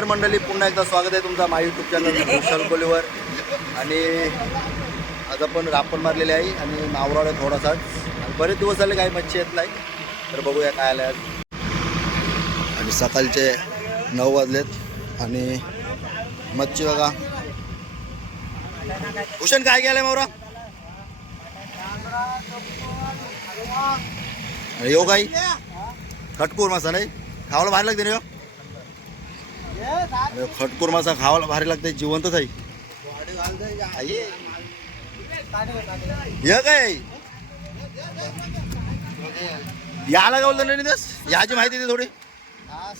नमस्कार मंडळी पुन्हा एकदा स्वागत आहे तुमचा माय यूट्यूब चॅनल सरकोलीवर आणि आज आपण रापण मारलेले आहे आणि मावराळ थोडासा. बरेच दिवस झाले काही मच्छी येत नाही. तर बघूया काय आलं आणि सकाळचे नऊ वाजलेत आणि मच्छी बघा. भूषण काय गेलं मावरा? योग यो काही खटकूर मासा नाही? खावायला बाहेर लागते ना खटकूर मासा खावायला भारी लागते जिवंतच आहे. आई. हे काय? याला का बोलतो नाही नितेश? याची माहिती दे थोडी.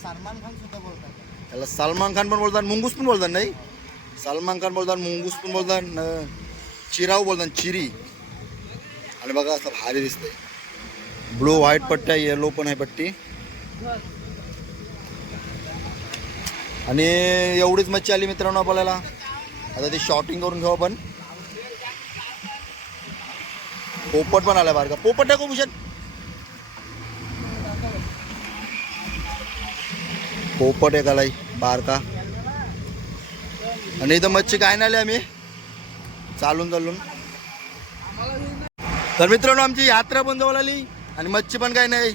सलमान खान सुद्धा बोलतात त्याला सलमान खान पण बोलतात मुंगूस पण बोलतात नाही? सलमान खान बोलतात मुंगूस पण बोलतात न चिराव बोलतात चिरी. आणि बघा असं भारी दिसतंय. ब्लू व्हाईट पट्टी आहे येलो पण आहे पट्टी. आणि एवढीच मच्छी आली मित्रांनो आपल्याला. आता ती शॉटिंग करून घेऊ आपण. पोपट पण आला बारका. पोपट टाकू भूषण. पोपट एक आलाय बारका. आणि इथं मच्छी काय नाही आली आम्ही. चालून चालून. तर मित्रांनो आमची यात्रा पण जवळ आली आणि मच्छी पण काय नाही.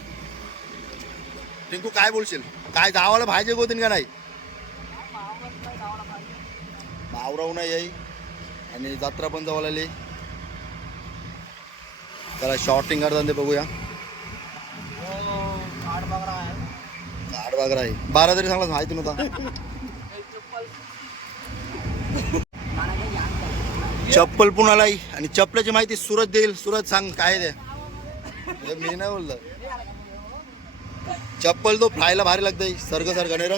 टिंकू काय बोलशील? काय गावाला पाहिजे गोतीन का नाही? मावराव नाही आणि जत्रा पण जवळ आली. त्याला शॉर्टिंग करताना ते बघूया. आठ बागर आहे. बारा तरी सांगला माहिती नव्हता चप्पल पुन्हा लाई आणि चप्पलाची माहिती सुरत देईल. सुरत सांग काय ते? मी नाही बोललं. चप्पल तो फ्रायला भारी लागतंय. सर्ग सरग नाही रे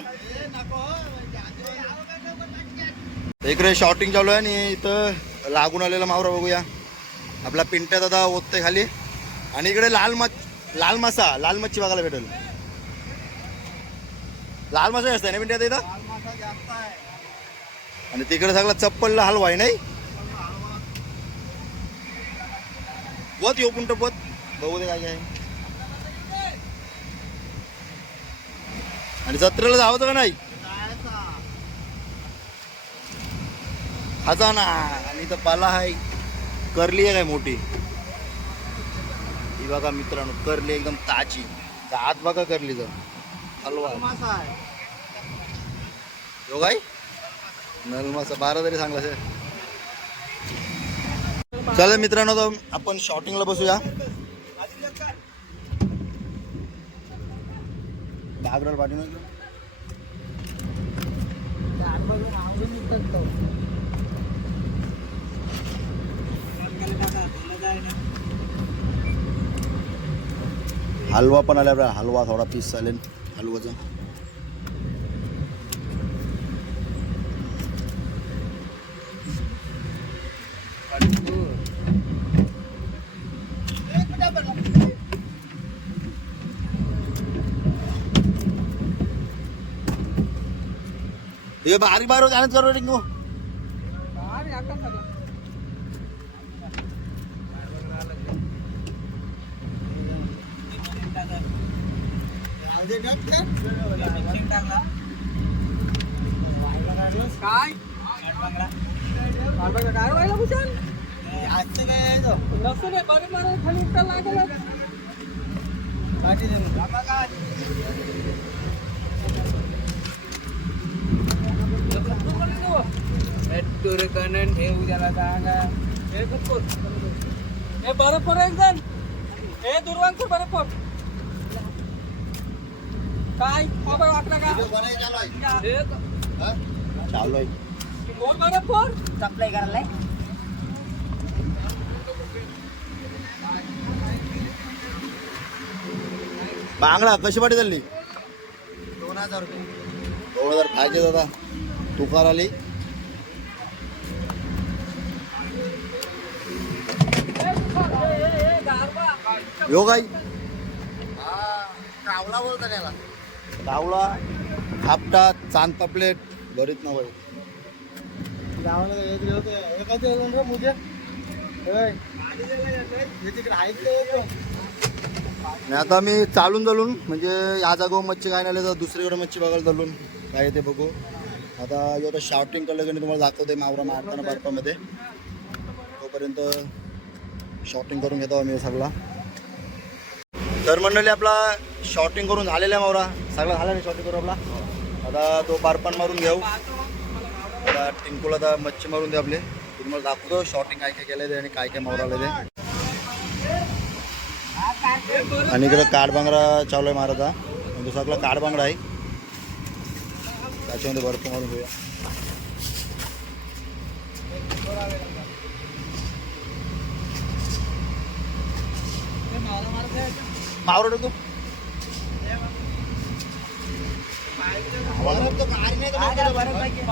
इकडे शॉटिंग चालू आहे आणि इथं लागून आलेला मावरा बघूया. आपला पिंट्या दादा ओतते खाली. आणि इकडे लाल मच लाल मासा लाल मच्छी बघायला भेटेल. लाल मासा असतं ना पिंट्या इथं आणि तिकडे सगळा चप्पलला हलवा आहे नाही? पोत येऊ पुंट पोत. बघू दे काय काय आहे. आणि जत्रेला जावं का नाही? खजाना. आणि तर पाला आहे. करली आहे काय मोठी? ही बघा मित्रांनो करली एकदम ताजी. हात बघा करली तर. हलवा हो काय नलमासा बारा तरी सांगला सर चला मित्रांनो तर आपण शॉटिंगला बसूया. घाबराला पाठीमागे हलवा पण आला बरं, हलवा थोडा पीस चालेल हलवाचा हे बारीक बारीक आणत करू रिंगू काय काय व्हायला भूषण आजचं काय आहे तो नसू दे बरे मारे खाली उठा लागलं काठी दे बाबा काय कनन ठेवू त्याला सांगा हे कुठकोत हे बरं पोर एक जण हे दुर्वांकूर बरं पोर काय? बाबा वाटलं का? हे? चालू आहे. कोण बरं पोर? सप्लाय करायला. बांगडा कशी पाठी चालली? दोन हजार रुपये. दोन हजार खायचे दादा. तुकार आली. यो गाई. कावला बोलता त्याला. कावळा खापटा चांद पापलेट बरीच ना बरी गावाला येत होते एकाच रे मुझे? तिकडे आहेत आणि आता मी चालून चालून म्हणजे या जागो मच्छी काय नाही तर दुसरीकडे मच्छी बघायला चालून काय ते बघू. आता आता शॉर्टिंग कलर की तुम्हाला दाखवते मावरा मारताना बर्फामध्ये तोपर्यंत शॉर्टिंग करून घेतो आम्ही सगळा. तर मंडळी आपला शॉर्टिंग करून झालेला आहे मावरा. सगळा झाला नाही शॉर्टिंग करू आपला. आता तो बारपण मारून घेऊ. आता टिंकूला आता मच्छी मारून दे आपले. तुम्हाला दाखवतो शॉर्टिंग काय काय केलं ते आणि काय काय मावरालं ते. आणि इकडं काडबांगडा चालू आहे मारायचा दुसरा आपला सगळा काडबांगडा आहे. त्याच्यामध्ये बर्फ मारून घेऊया. मावरा तू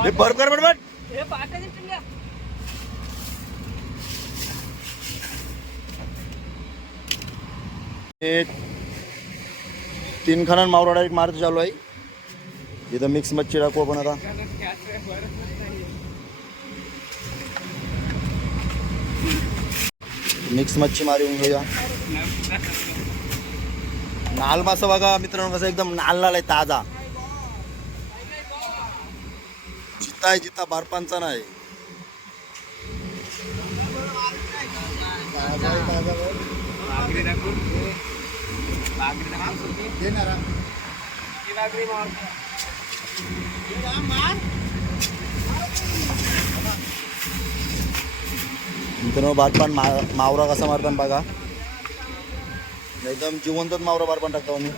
हे बर्फ कर बडबड हे तीन खानान मावरा डायरेक्ट मारत चालू आहे. इथं मिक्स मच्छी टाकू आपण आता. मिक्स मच्छी मारून घेऊया. नाल मासा बघा मित्रांनो कसं एकदम नाल नाल आहे ताजा. जिता आहे जिता बारपांचा नाही. मित्रांनो बारपान मा मावरा कसा मारताना बघा. एकदम जिवंतच मावरा बारपान टाकतो आम्ही.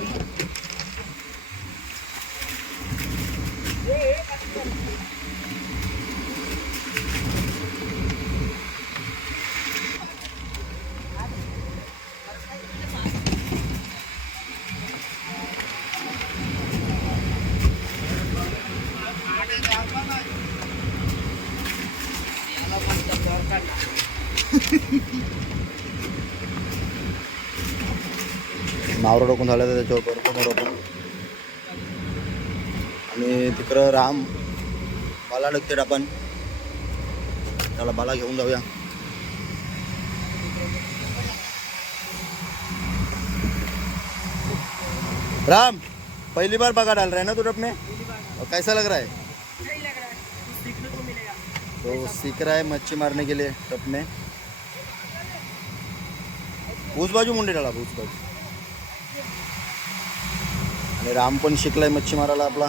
मावरा डोकून झालं तर त्याच्यावर भरपूर डोकून आणि तिकडं राम बाला डकते आपण. त्याला बाला घेऊन जाऊया. राम पहली बार पका डाल रहा है ना तू टप और कैसा लग रहा है? तो सीख रहा है मच्छी मारने के लिए टप में उस बाजू मुंडे डाला उस बाजू. आणि राम पण शिकलाय मच्छी मारायला आपला.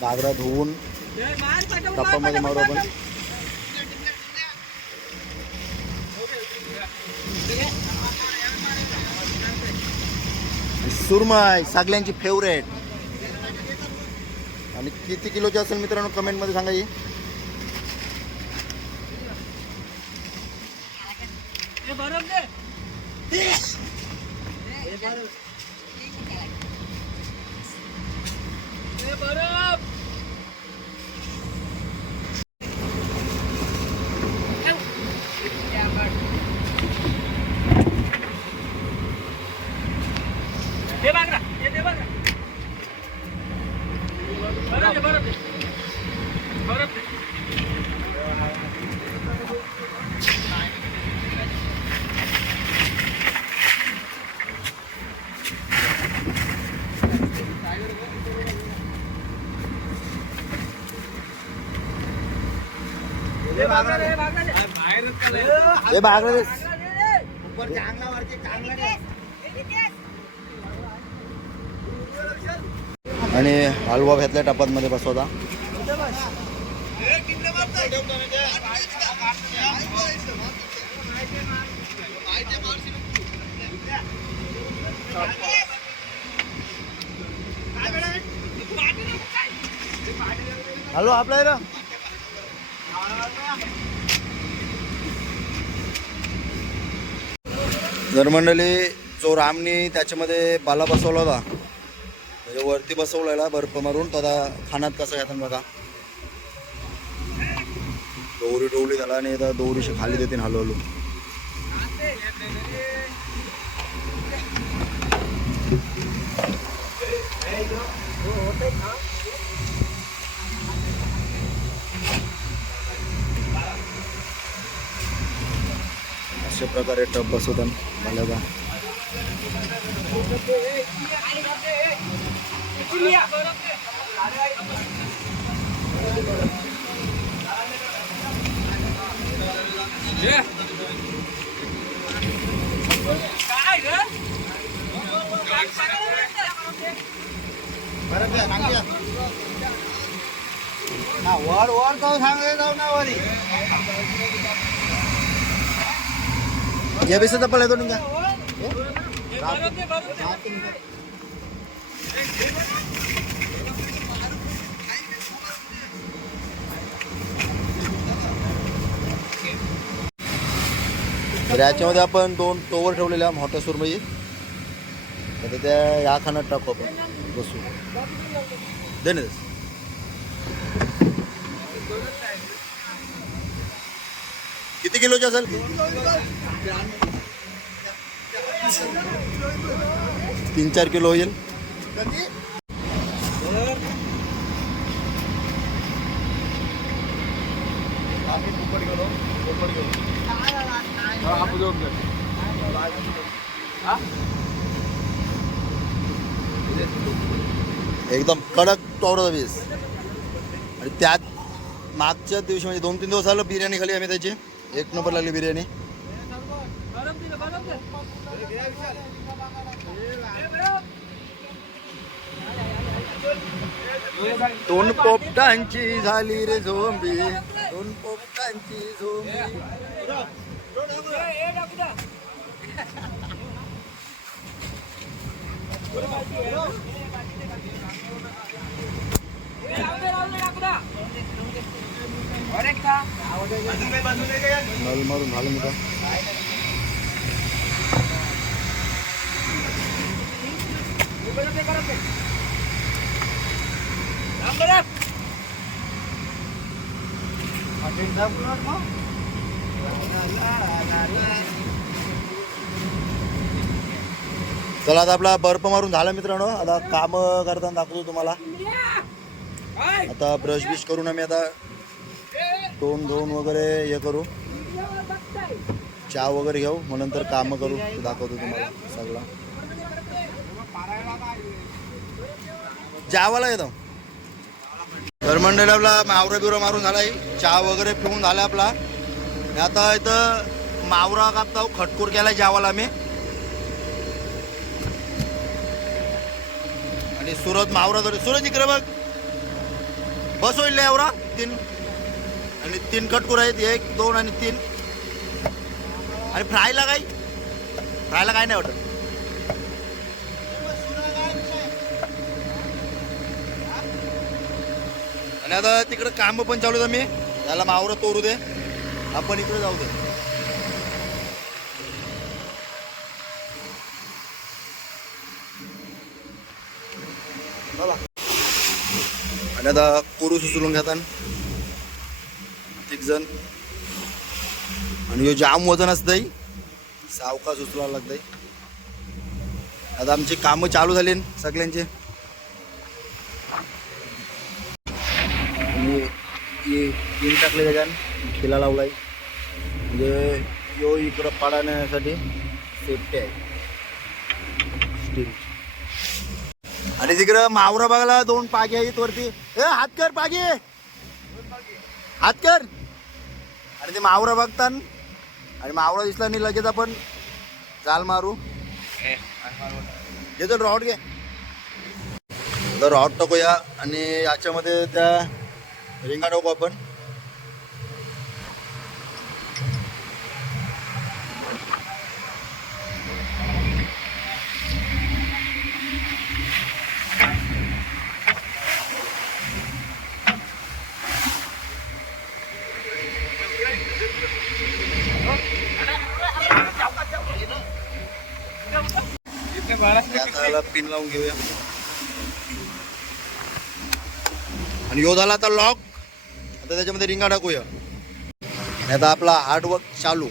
बागडा धुवून टप्पामध्ये मारू आपण. सुरमय सगळ्यांची फेवरेट आणि किती किलोची असेल मित्रांनो कमेंटमध्ये सांगा ही. ભરો हे बागडा आणि हलवा घेतला टपातमध्ये बसवता. हॅलो आपल्या जर मंडळी जो रामनी त्याच्यामध्ये बाला बसवला होता म्हणजे वरती बसवलेला बर्फ मारून तो आता खाण्यात कसं घेतात बघा. दोरी डोवली त्याला आणि आता दोरीशी खाली देतील हलवलो. अशा प्रकारे टप बसवतात मला का ना वर वर जाऊ सांगले जाऊ ना वरी. या बेसन चप्पल येतो का तर याच्यामध्ये आपण दोन टोवर ठेवलेल्या मोठ्या सुरमई. आता त्या या खाण्यात टाकू आपण बसू. धन्यवाद ना तसं. किती किलोची असेल? तीन चार किलो होईल. एकदम कडक टोवराचा बीस आणि त्यात मागच्या दिवशी म्हणजे दोन तीन दिवस आलं बिर्याणी खाली आम्ही त्याची. एक नंबर लागली बिर्याणी. दोन पोपटांची झाली रे झोंबी. दोन पोपटांची झोंबी. मारून झालं चला आता आपला बर्फ मारून झाला मित्रांनो. आता काम करताना दाखवतो तुम्हाला. आता ब्रश बिश करून आम्ही आता तोंड धुवून वगैरे हे करू. चहा वगैरे घेऊ मग नंतर कामं करू. दाखवतो तुम्हाला सगळं. जावाला येतो. तर मंडळी आपला मावरा बिवरा मारून झाला चहा वगैरे पिऊन झाला आपला. आता इथं मावरा कापता हो, खटकूर केला जावाला मी. आणि सुरत मावरा तरी सुरत इकडे बघ. बस होईल एवढा तीन. आणि तीन कटकुर आहेत एक दोन आणि तीन. आणि फ्रायला काय? फ्रायला काय नाही वाटत. आणि आता तिकडे काम पण चालू मी आम्ही. त्याला मावरं तोरू दे. आपण इकडे जाऊ दे. आणि आता कोरू सुचलून घेतात एक जण. आणि ह्यो जाम वजन असतंय सावकाश उचलावं लागतंय आता आमची कामं चालू झाली सगळ्यांचे. येऊन टाकले त्याच्यान खिला लावलाय. म्हणजे यो इकडं पाडण्यासाठी सेफ्टी आहे. स्टील आणि तिकडं मावरा बघायला दोन पागे आहेत वरती. ए हात कर पागे. हात कर. आणि ते मावरा बघतात आणि मावरा दिसला नाही लगेच आपण जाल मारू. घे तर रॉड घे. तर रॉड टाकूया आणि याच्यामध्ये त्या रिंगा टाकू आपण. त्याला पिन लावून घेऊया. आणि यो झाला आता लॉक आता त्याच्यामध्ये रिंगा टाकूया. आणि आता आपला हार्डवर्क चालू.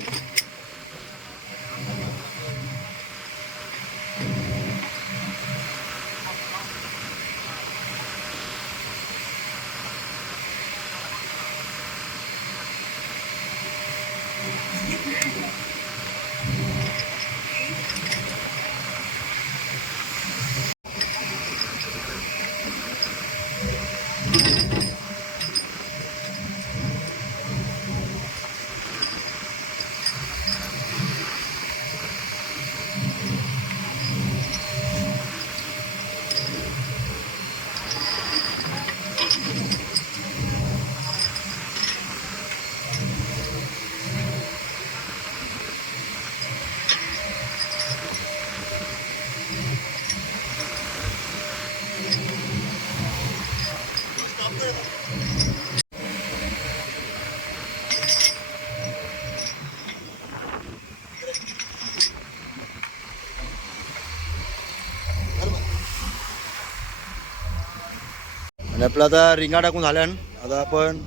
आणि आपला आता रिंगा टाकून झाल्यान आता आपण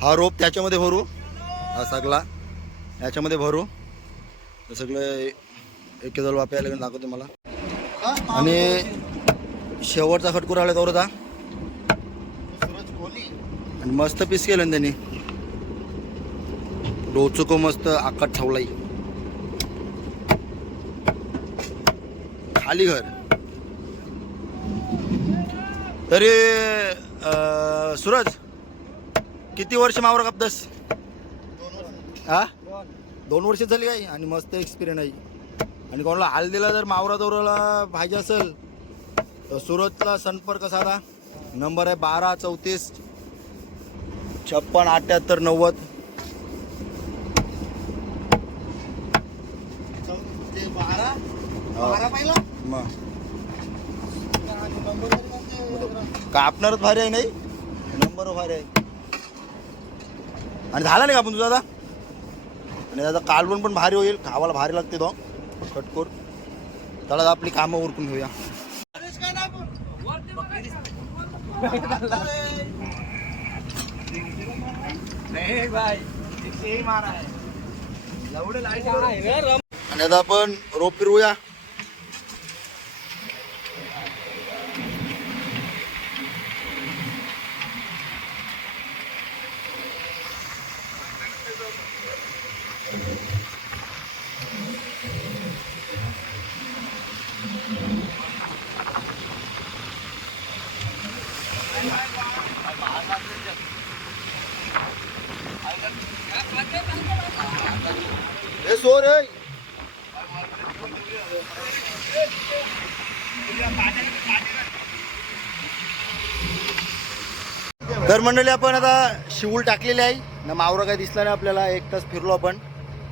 हा रोप त्याच्यामध्ये भरू. हा सगळा याच्यामध्ये भरू. हे सगळं एक जळ वाप्या लागून दाखवते मला. आणि शेवटचा खटकूर आला तर होता आणि मस्त पीस केलं ना त्यांनी. डोचुको मस्त आकाट ठेवलाय. खाली घर. तरी सूरज किती वर्ष मावर कापतस? हा? दोन वर्ष झाली काय? आणि मस्त एक्सपिरियन्स आहे. आणि कोणाला हल्दीला जर मावरा दौराला पाहिजे असेल तर सुरतला संपर्क साधा. नंबर आहे बारा चौतीस छप्पन अठ्याहत्तर नव्वद. हा. मग. कापणारच भारी आहे नाही नंबर भारी आहे. आणि झाला नाही का आपण तुझा आणि त्याचा कालवण पण भारी होईल खावाला भारी लागते तो. कटकोर त्याला आपली कामं उरकून घेऊया. आणि आता आपण रोप फिरवूया हे सोर आहे तर मंडळी आपण आता शिवूल टाकलेली आहे. ना मावरा काही दिसला नाही आपल्याला एक तास फिरलो आपण.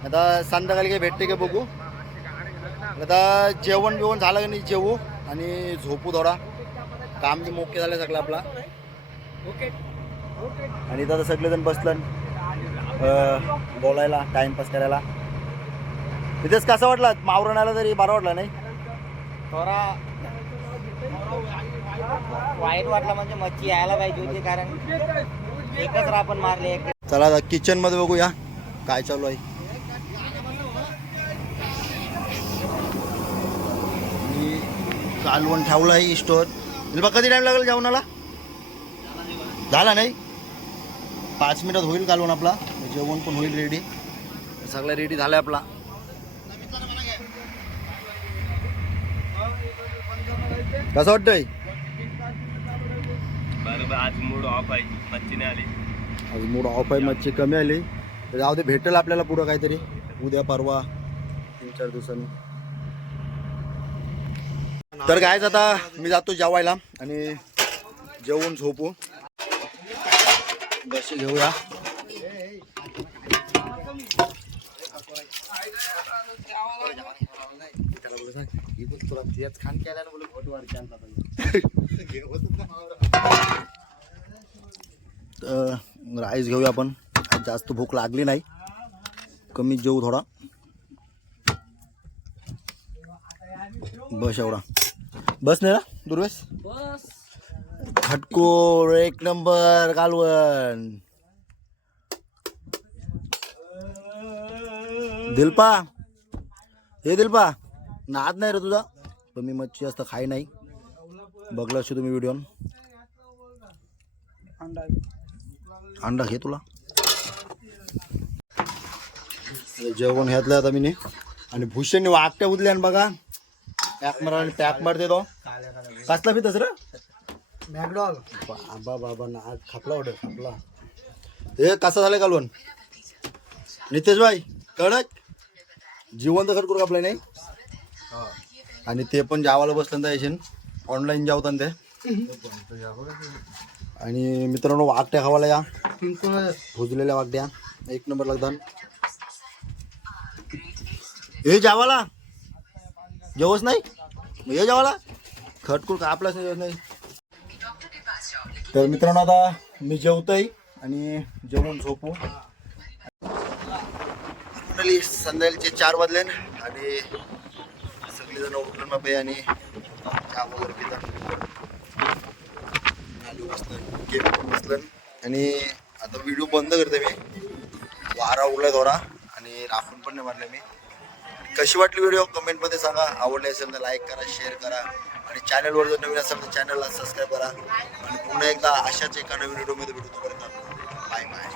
आता संध्याकाळी काही भेटते का बघू? आता जेवण बिवण झालं का नाही जेवू आणि झोपू थोडा. काम बी मोके झालं सगळं आपला. आणि इथं आता सगळेजण बसलं बोलायला टाइमपास करायला. तिथेच कसं वाटलं? मावरण आला तरी बरं वाटलं नाही? थोडा वाईट वाटलं म्हणजे मच्छी यायला पाहिजे होती कारण एकच आपण मारले चला आता किचनमध्ये बघूया काय चालू आहे. कालवण ठेवलं आहे स्टोर बघा कधी टाइम लागेल जेवणाला? झाला नाही? पाच मिनिटात होईल कालवण आपला. जेवण पण होईल रेडी सगळं रेडी झालं आपला. कसं वाटतंय? आज मूड ऑफ आहे मच्छी नाही आली. आज मूड ऑफ आहे मच्छी कमी आली. तर जाऊ दे भेटेल आपल्याला पुढं काहीतरी. उद्या परवा तीन चार दिवसांनी. तर काय आता मी जातो जेवायला आणि जेवून झोपू. बशी घेऊया. तर राईस घेऊया आपण. आज जास्त भूक लागली नाही. कमी जेऊ थोडा. बस एवढा. बस नाही ना दुर्वेश? खटकोर एक नंबर कालवण. दिलपा. हे दिलपा नाद नाही रे तुझा. पण मी मच्छी जास्त खाई नाही. बघलं असेल तुम्ही व्हिडिओ अंडा घे तुला. जेवण घेतलं आता मी आणि भूषणने वाकट्या उदल्या बघा. पॅक मारा आणि पॅक मारते तो. कसला फितस रे? मॅकडॉल. बाबा बाबा ना आज खापला ऑर्डर खापला. हे कसं झालं कालवण? नितेश भाई कडक? जिवंत करू आपल्या नाही? आणि ते पण जावाला बसलं यायचे ऑनलाईन जावतात ते. आणि मित्रांनो वाकट्या खावाला या. भुजलेल्या वाकट्या एक नंबर लागतात हे जावाला. जेवच नाही? मग हे जावाला खटकूर कापलाच नाही जेवत नाही? तर मित्रांनो आता मी जेवतोय आणि जेवण झोपू. संध्याकाळचे चार वाजले आणि सगळेजण उठून बाबे आणि चहा वगैरे पितात. आणि आता व्हिडिओ बंद करते मी. वारा उडला थोडा आणि राखून पण नाही मारले मी. कशी वाटली व्हिडिओ कमेंटमध्ये सांगा. आवडली असेल तर लाईक करा शेअर करा. आणि चॅनलवर जर नवीन असेल तर चॅनलला सबस्क्राईब करा. आणि पुन्हा एकदा अशाच एका नवीन व्हिडिओमध्ये भेटू तोपर्यंत. Bye bye